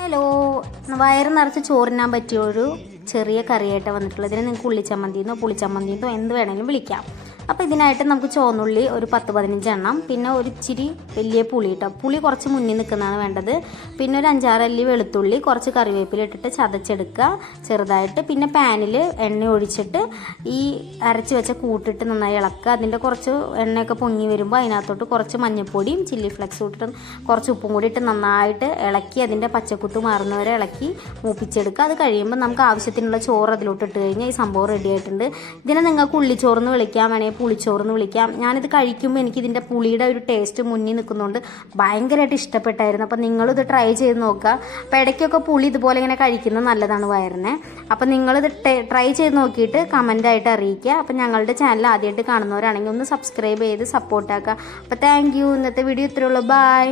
Hello, വയറ് നിറച്ച് ചോറിനാൻ പറ്റിയൊരു ചെറിയ കറിയായിട്ട് വന്നിട്ടുള്ളത്. ഇതിനെ നിങ്ങൾക്ക് ഉള്ളിച്ചമ്മന്തിന്നോ പുളിച്ചമ്മന്തിന്നോ എന്ത് വേണമെങ്കിലും വിളിക്കാം. അപ്പോൾ ഇതിനായിട്ട് നമുക്ക് ചുവന്നുള്ളി ഒരു 10-15 എണ്ണം, പിന്നെ ഒരു ഇച്ചിരി വലിയ പുളി കേട്ടോ. പുളി കുറച്ച് മുന്നിൽ നിൽക്കുന്നതാണ് വേണ്ടത്. പിന്നെ ഒരു 5-6 അല്ലി വെളുത്തുള്ളി, കുറച്ച് കറിവേപ്പില ഇട്ടിട്ട് ചതച്ചെടുക്കുക ചെറുതായിട്ട്. പിന്നെ പാനിൽ എണ്ണ ഒഴിച്ചിട്ട് ഈ അരച്ച് വെച്ച കൂട്ടിട്ട് നന്നായി ഇളക്കുക. അതിൻ്റെ കുറച്ച് എണ്ണയൊക്കെ പൊങ്ങി വരുമ്പോൾ അതിനകത്തോട്ട് കുറച്ച് മഞ്ഞൾപ്പൊടിയും ചില്ലി ഫ്ലെക്സും ഇട്ടിട്ട് കുറച്ച് ഉപ്പും കൂടി ഇട്ട് നന്നായിട്ട് ഇളക്കി അതിൻ്റെ പച്ചക്കുത്ത് മാറുന്നവരെ ഇളക്കി മൂപ്പിച്ചെടുക്കുക. അത് കഴിയുമ്പോൾ നമുക്ക് ആവശ്യത്തിനുള്ള ചോറ് അതിലോട്ട് ഇട്ട് കഴിഞ്ഞാൽ ഈ സംഭവം റെഡി ആയിട്ടുണ്ട്. ഇതിനെ നിങ്ങൾക്ക് ഉള്ളിച്ചോറെന്ന് വിളിക്കാം, വേണമെങ്കിൽ പുളിച്ചോറെന്ന് വിളിക്കാം. ഞാനിത് കഴിക്കുമ്പോൾ എനിക്ക് ഇതിൻ്റെ പുളിയുടെ ഒരു ടേസ്റ്റ് മുന്നിൽ നിൽക്കുന്നതുകൊണ്ട് ഭയങ്കരമായിട്ട് ഇഷ്ടപ്പെട്ടായിരുന്നു. അപ്പോൾ നിങ്ങളിത് ട്രൈ ചെയ്ത് നോക്കുക. അപ്പോൾ ഇടയ്ക്കൊക്കെ പുളി ഇതുപോലെ ഇങ്ങനെ കഴിക്കുന്നത് നല്ലതാണ് വയറിന്. അപ്പോൾ നിങ്ങളിത് ട്രൈ ചെയ്ത് നോക്കിയിട്ട് കമൻ്റായിട്ട് അറിയിക്കുക. അപ്പോൾ ഞങ്ങളുടെ ചാനൽ ആദ്യമായിട്ട് കാണുന്നവരാണെങ്കിൽ ഒന്ന് സബ്സ്ക്രൈബ് ചെയ്ത് സപ്പോർട്ടാക്കുക. അപ്പോൾ താങ്ക് യു. ഇന്നത്തെ വീഡിയോ ഇത്രയേ ഉള്ളൂ. ബൈ.